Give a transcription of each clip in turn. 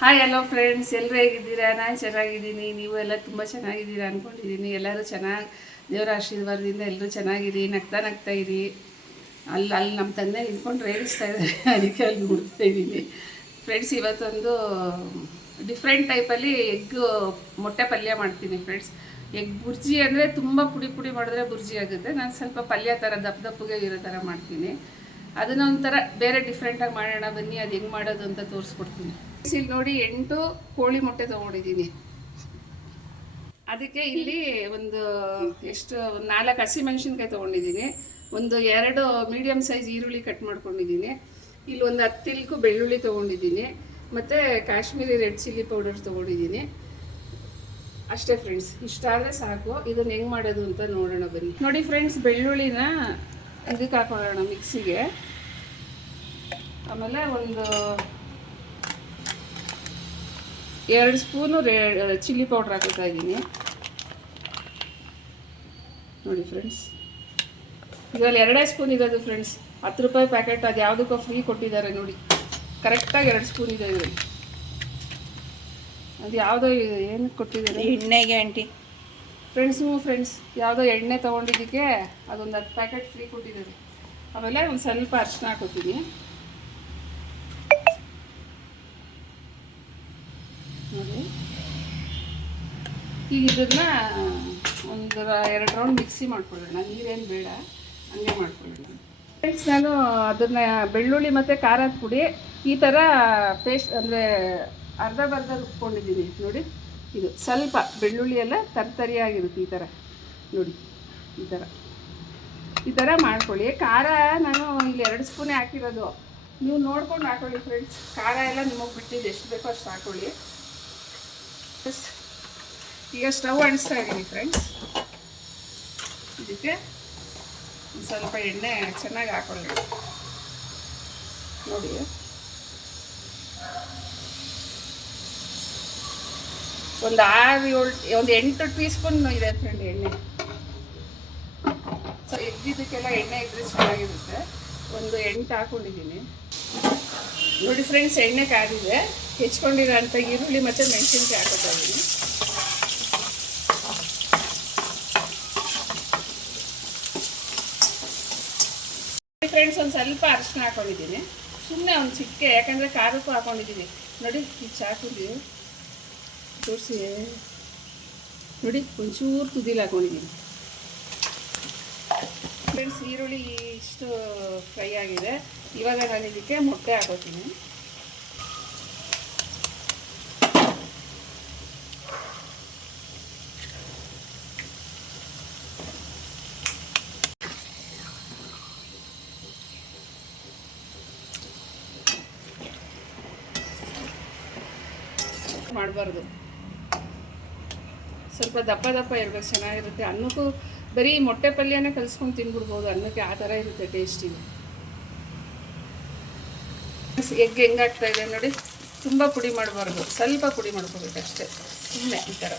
Hi hello friends, ಎಲ್ಲರೂ ಹೇಗಿದ್ದೀರಾ? ನಾನು ಚೆನ್ನಾಗಿದ್ದೀನಿ. ನೀವು ಎಲ್ಲ ತುಂಬ ಚೆನ್ನಾಗಿದ್ದೀರಾ ಅಂದ್ಕೊಂಡಿದ್ದೀನಿ. ಎಲ್ಲರೂ ಚೆನ್ನಾಗಿ ದೇವರ ಆಶೀರ್ವಾದದಿಂದ ಎಲ್ಲರೂ ಚೆನ್ನಾಗಿರಿ, ನಗ್ತಾ ನಗ್ತಾ ಇರಿ. ಅಲ್ಲಿ ನಮ್ಮ ತಂದೆ ನಿಂತ್ಕೊಂಡು ರೇಗಿಸ್ತಾ ಇದ್ದಾರೆ, ಅದಕ್ಕೆ ಅಲ್ಲಿ ನೋಡ್ತಾ ಇದ್ದೀನಿ. ಫ್ರೆಂಡ್ಸ್, ಇವತ್ತೊಂದು ಡಿಫ್ರೆಂಟ್ ಟೈಪಲ್ಲಿ ಮೊಟ್ಟೆ ಪಲ್ಯ ಮಾಡ್ತೀನಿ ಫ್ರೆಂಡ್ಸ್. ಎಗ್ ಬುರ್ಜಿ ಅಂದರೆ ತುಂಬ ಪುಡಿ ಪುಡಿ ಮಾಡಿದ್ರೆ ಬುರ್ಜಿ ಆಗುತ್ತೆ. ನಾನು ಸ್ವಲ್ಪ ಪಲ್ಯ ಥರ ದಪ್ಪ ದಪ್ಪಗೆ ಇರೋ ಥರ ಮಾಡ್ತೀನಿ. ಅದನ್ನ ಒಂಥರ ಬೇರೆ ಡಿಫ್ರೆಂಟಾಗಿ ಮಾಡೋಣ ಬನ್ನಿ, ಅದು ಹೆಂಗೆ ಮಾಡೋದು ಅಂತ ತೋರಿಸ್ಕೊಡ್ತೀನಿ. ಇಲ್ಲಿ ನೋಡಿ 8 ಕೋಳಿ ಮೊಟ್ಟೆ ತೊಗೊಂಡಿದ್ದೀನಿ. ಅದಕ್ಕೆ ಇಲ್ಲಿ ಒಂದು 4 ಹಸಿಮೆಣಸಿನ್ಕಾಯಿ ತೊಗೊಂಡಿದ್ದೀನಿ. ಒಂದು 2 ಮೀಡಿಯಮ್ ಸೈಜ್ ಈರುಳ್ಳಿ ಕಟ್ ಮಾಡ್ಕೊಂಡಿದ್ದೀನಿ. ಇಲ್ಲಿ ಒಂದು 10 ಇಲ್ಕು ಬೆಳ್ಳುಳ್ಳಿ ತೊಗೊಂಡಿದ್ದೀನಿ. ಮತ್ತು ಕಾಶ್ಮೀರಿ ರೆಡ್ ಚಿಲ್ಲಿ ಪೌಡರ್ ತೊಗೊಂಡಿದ್ದೀನಿ. ಅಷ್ಟೇ ಫ್ರೆಂಡ್ಸ್, ಇಷ್ಟಾದರೆ ಸಾಕು. ಇದನ್ನು ಹೆಂಗೆ ಮಾಡೋದು ಅಂತ ನೋಡೋಣ ಬನ್ನಿ. ನೋಡಿ ಫ್ರೆಂಡ್ಸ್, ಬೆಳ್ಳುಳ್ಳಿನ ಇದಕ್ಕೆ ಹಾಕೊಳ್ಳೋಣ ಮಿಕ್ಸಿಗೆ. ಆಮೇಲೆ ಒಂದು 2 ಸ್ಪೂನು ಚಿಲ್ಲಿ ಪೌಡ್ರ್ ಹಾಕೋತಾ ಇದ್ದೀನಿ. ನೋಡಿ ಫ್ರೆಂಡ್ಸ್, ಇದರಲ್ಲಿ 2 ಸ್ಪೂನ್ ಇರೋದು ಫ್ರೆಂಡ್ಸ್. 10 ರೂಪಾಯಿ ಪ್ಯಾಕೆಟ್, ಅದು ಯಾವುದಕ್ಕೋ ಫ್ರೀ ಕೊಟ್ಟಿದ್ದಾರೆ ನೋಡಿ. ಕರೆಕ್ಟಾಗಿ 2 ಸ್ಪೂನ್ ಇದೆ ಇದರಲ್ಲಿ. ಅದು ಯಾವುದೋ ಏನಕ್ಕೆ ಕೊಟ್ಟಿದ್ದಾರೆ? ಎಣ್ಣೆಗೆ ಆಂಟಿ ಫ್ರೆಂಡ್ಸ್ ಯಾವುದೋ ಎಣ್ಣೆ ತೊಗೊಂಡಿದ್ದಕ್ಕೆ ಅದೊಂದು 10 ಪ್ಯಾಕೆಟ್ ಫ್ರೀ ಕೊಟ್ಟಿದ್ದಾರೆ. ಆಮೇಲೆ ಒಂದು ಸ್ವಲ್ಪ ಅರಿಶಿನ ಹಾಕೋತೀನಿ. ನೋಡಿ, ಈಗ ಇದನ್ನು ಒಂದು 2 ರೌಂಡ್ ಮಿಕ್ಸಿ ಮಾಡ್ಕೊಳ್ಳೋಣ. ನೀರೇನು ಬೇಡ, ಹಂಗೆ ಮಾಡ್ಕೊಳ್ಳೋಣ ಫ್ರೆಂಡ್ಸ್. ನಾನು ಅದನ್ನು ಬೆಳ್ಳುಳ್ಳಿ ಮತ್ತು ಖಾರದ ಪುಡಿ ಈ ಥರ ಪೇಸ್ಟ್ ಅಂದರೆ ಅರ್ಧ ರುಬ್ಕೊಂಡಿದ್ದೀನಿ. ನೋಡಿ, ಇದು ಸ್ವಲ್ಪ ಬೆಳ್ಳುಳ್ಳಿ ಎಲ್ಲ ತರ್ತರಿಯಾಗಿರುತ್ತೆ. ಈ ಥರ ನೋಡಿ, ಈ ಥರ ಮಾಡ್ಕೊಳ್ಳಿ. ಖಾರ ನಾನು ಇಲ್ಲಿ 2 ಸ್ಪೂನೇ ಹಾಕಿರೋದು. ನೀವು ನೋಡ್ಕೊಂಡು ಹಾಕೊಳ್ಳಿ ಫ್ರೆಂಡ್ಸ್. ಖಾರ ಎಲ್ಲ ನಿಮಗೆ ಬಿಟ್ಟಿದ್ದು, ಎಷ್ಟು ಬೇಕೋ ಅಷ್ಟು ಹಾಕೊಳ್ಳಿ. ಈಗ ಸ್ಟವ್ ಅಂಟಿಸ್ತಾ ಇದ್ದೀನಿ ಫ್ರೆಂಡ್ಸ್. ಇದಕ್ಕೆ ಸ್ವಲ್ಪ ಎಣ್ಣೆ ಚೆನ್ನಾಗಿ ಹಾಕೊಳ್ಳಿ. ನೋಡಿ, ಒಂದು 8 ಟೀ ಸ್ಪೂನ್ ಇದೆ ಫ್ರೆಂಡ್ ಎಣ್ಣೆ. ಸೊ ಎಗ್ಗಿದ್ದಕ್ಕೆಲ್ಲ ಎಣ್ಣೆ ಇದ್ರೆ ಚೆನ್ನಾಗಿರುತ್ತೆ. ಒಂದು 8 ಹಾಕೊಂಡಿದ್ದೀನಿ. ನೋಡಿ ಫ್ರೆಂಡ್ಸ್, ಎಣ್ಣೆ ಕಾದಿದೆ. ಹೆಚ್ಕೊಂಡಿರೋ ಅಂಥ ಈರುಳ್ಳಿ ಮತ್ತು ಮೆಣಸಿನ್ಕಾಯಿ ಹಾಕೋತಾ ಇದ್ದೀನಿ. ಫ್ರೆಂಡ್ಸ್, ಒಂದು ಸ್ವಲ್ಪ ಅರಿಶಿನ ಹಾಕೊಂಡಿದ್ದೀನಿ. ಸುಮ್ಮನೆ ಒಂದು ಚಿಕ್ಕೆ, ಯಾಕಂದರೆ ಖಾರಕ್ಕೂ ಹಾಕೊಂಡಿದ್ದೀನಿ. ನೋಡಿ, ಈ ಚಾಕುಲಿ ತೋರಿಸಿ ನೋಡಿ, ಒಂಚೂರು ತುದಿಲಿ ಹಾಕೊಂಡಿದ್ದೀನಿ ಫ್ರೆಂಡ್ಸ್. ಈರುಳ್ಳಿ ಇಷ್ಟು ಫ್ರೈ ಆಗಿದೆ. ಇವಾಗ ನಾನು ಇದಕ್ಕೆ ಮೊಟ್ಟೆ ಹಾಕೋತೀನಿ. ಮಾಡಬಾರ್ದು, ಸ್ವಲ್ಪ ದಪ್ಪ ಇರಬೇಕು, ಚೆನ್ನಾಗಿರುತ್ತೆ. ಅನ್ನಕ್ಕೂ ಬರೀ ಮೊಟ್ಟೆ ಪಲ್ಯನೇ ಕಲಿಸ್ಕೊಂಡು ತಿನ್ಬಿಡ್ಬೋದು ಅನ್ನಕ್ಕೆ. ಆ ಥರ ಇರುತ್ತೆ ಟೇಸ್ಟ್. ಇದು ಎಗ್ ಹೆಂಗಾಗ್ತಾ ಇದೆ ನೋಡಿ. ತುಂಬ ಪುಡಿ ಮಾಡಬಾರ್ದು, ಸ್ವಲ್ಪ ಪುಡಿ ಮಾಡ್ಕೋಬೇಕು ಅಷ್ಟೇ. ಸುಮ್ಮನೆ ಈ ಥರ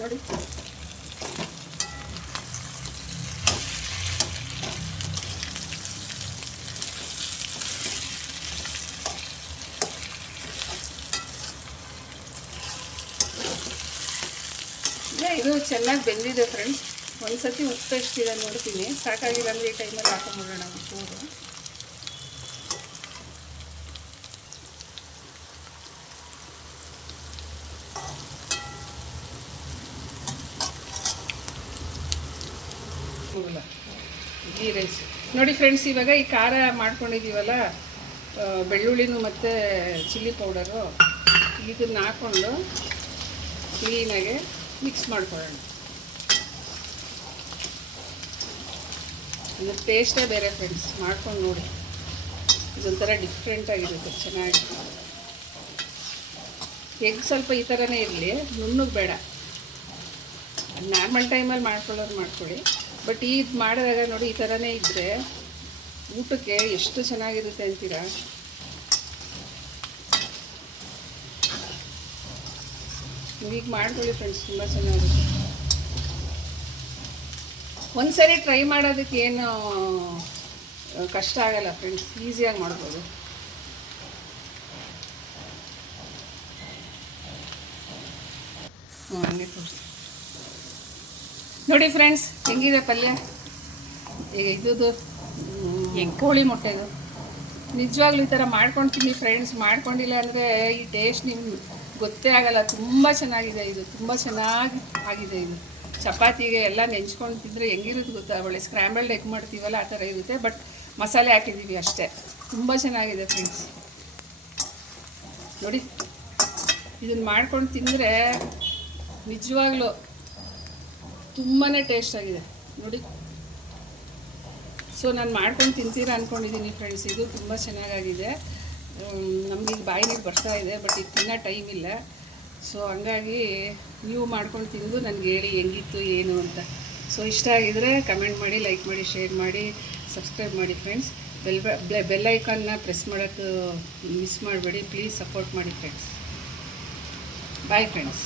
ನೋಡಿ. ಇದು ಚೆನ್ನಾಗಿ ಬೆಂದಿದೆ ಫ್ರೆಂಡ್ಸ್. ಒಂದು ಸತಿ ಉಪ್ಪು ಎಷ್ಟಿದೆ ನೋಡ್ತೀನಿ. ಸಾಕಾಗಿಲ್ಲ ಅಂದರೆ ಈ ಟೈಮಲ್ಲಿ ಹಾಕೊಂಡ್ಬಿಡೋಣ ಚೂರು. ಗೀ ರೈಸ್ ನೋಡಿ ಫ್ರೆಂಡ್ಸ್. ಇವಾಗ ಈ ಖಾರ ಮಾಡ್ಕೊಂಡಿದ್ದೀವಲ್ಲ, ಬೆಳ್ಳುಳ್ಳಿನೂ ಮತ್ತು ಚಿಲ್ಲಿ ಪೌಡರು, ಇದನ್ನು ಹಾಕ್ಕೊಂಡು ಕ್ಲೀನಾಗೆ ಮಿಕ್ಸ್ ಮಾಡ್ಕೊಳ್ಳೋಣ. ಇದ್ರ ಟೇಸ್ಟೇ ಬೇರೆ ಫ್ರೆಂಡ್ಸ್. ಮಾಡ್ಕೊಂಡು ನೋಡಿ, ಇದೊಂಥರ ಡಿಫ್ರೆಂಟಾಗಿರುತ್ತೆ, ಚೆನ್ನಾಗಿ. ಎಗ್ ಸ್ವಲ್ಪ ಈ ಥರನೇ ಇರಲಿ, ನುಣ್ಣಗೆ ಬೇಡ. ನಾರ್ಮಲ್ ಟೈಮಲ್ಲಿ ಮಾಡ್ಕೊಳ್ಳೋರು ಮಾಡ್ಕೊಳ್ಳಿ. ಬಟ್ ಇದು ಮಾಡಿದಾಗ ನೋಡಿ, ಈ ಥರನೇ ಇದ್ದರೆ ಊಟಕ್ಕೆ ಎಷ್ಟು ಚೆನ್ನಾಗಿರುತ್ತೆ ಅಂತೀರಾ. ಈಗ ಮಾಡ್ಕೊಳ್ಳಿ ಫ್ರೆಂಡ್ಸ್, ತುಂಬ ಚೆನ್ನಾಗಿರುತ್ತೆ. ಒಂದು ಸರಿ ಟ್ರೈ ಮಾಡೋದಕ್ಕೆ ಏನು ಕಷ್ಟ ಆಗಲ್ಲ ಫ್ರೆಂಡ್ಸ್, ಈಸಿಯಾಗಿ ಮಾಡ್ಬೋದು. ಹಂಗೆ ತೋರಿಸಿ ನೋಡಿ ಫ್ರೆಂಡ್ಸ್, ಹೆಂಗಿದೆ ಪಲ್ಯ. ಈಗ ಇದ್ದು ಕೋಳಿ ಮೊಟ್ಟೆದು ನಿಜವಾಗ್ಲೂ ಈ ಥರ ಮಾಡ್ಕೊಂಡು ತಿನ್ನಿ ಫ್ರೆಂಡ್ಸ್. ಮಾಡ್ಕೊಂಡಿಲ್ಲ ಅಂದರೆ ಈ ಟೇಸ್ಟ್ ನಿಮ್ಗೆ ಗೊತ್ತೇ ಆಗಲ್ಲ. ತುಂಬ ಚೆನ್ನಾಗಿದೆ ಇದು, ತುಂಬ ಚೆನ್ನಾಗಿ ಆಗಿದೆ ಇದು. ಚಪಾತಿಗೆ ಎಲ್ಲ ನೆಂಚ್ಕೊಂಡು ತಿಂದರೆ ಹೆಂಗಿರುತ್ತೆ ಗೊತ್ತಾ, ಒಳ್ಳೆ ಸ್ಕ್ರ್ಯಾಂಬಲ್ಡ್ ಎಗ್ ಮಾಡ್ತೀವಲ್ಲ ಆ ಥರ ಇರುತ್ತೆ. ಬಟ್ ಮಸಾಲೆ ಹಾಕಿದ್ದೀವಿ ಅಷ್ಟೇ. ತುಂಬ ಚೆನ್ನಾಗಿದೆ ಫ್ರೆಂಡ್ಸ್. ನೋಡಿ, ಇದನ್ನು ಮಾಡ್ಕೊಂಡು ತಿಂದರೆ ನಿಜವಾಗ್ಲೂ ತುಂಬಾ ಟೇಸ್ಟ್ ಆಗಿದೆ ನೋಡಿ. ಸೊ ನಾನು ಮಾಡ್ಕೊಂಡು ತಿಂತೀರಾ ಅಂದ್ಕೊಂಡಿದ್ದೀನಿ ಫ್ರೆಂಡ್ಸ್. ಇದು ತುಂಬ ಚೆನ್ನಾಗಾಗಿದೆ. ನಮಗೆ ಬಾಯಿಗೆ ಬರ್ತಾ ಇದೆ, ಬಟ್ ಈಗ ತಿನ್ನೋ ಟೈಮ್ ಇಲ್ಲ. ಸೊ ಹಂಗಾಗಿ ನೀವು ಮಾಡ್ಕೊಂಡು ತಿಂದು ನನಗೆ ಹೇಳಿ ಹೆಂಗಿತ್ತು ಏನು ಅಂತ. ಸೊ ಇಷ್ಟ ಆಗಿದರೆ ಕಮೆಂಟ್ ಮಾಡಿ, ಲೈಕ್ ಮಾಡಿ, ಶೇರ್ ಮಾಡಿ, ಸಬ್ಸ್ಕ್ರೈಬ್ ಮಾಡಿ ಫ್ರೆಂಡ್ಸ್. ಬೆಲ್ ಐಕಾನ್ನ ಪ್ರೆಸ್ ಮಾಡೋಕ್ಕೆ ಮಿಸ್ ಮಾಡಬೇಡಿ ಪ್ಲೀಸ್. ಸಪೋರ್ಟ್ ಮಾಡಿ ಫ್ರೆಂಡ್ಸ್. Bye friends.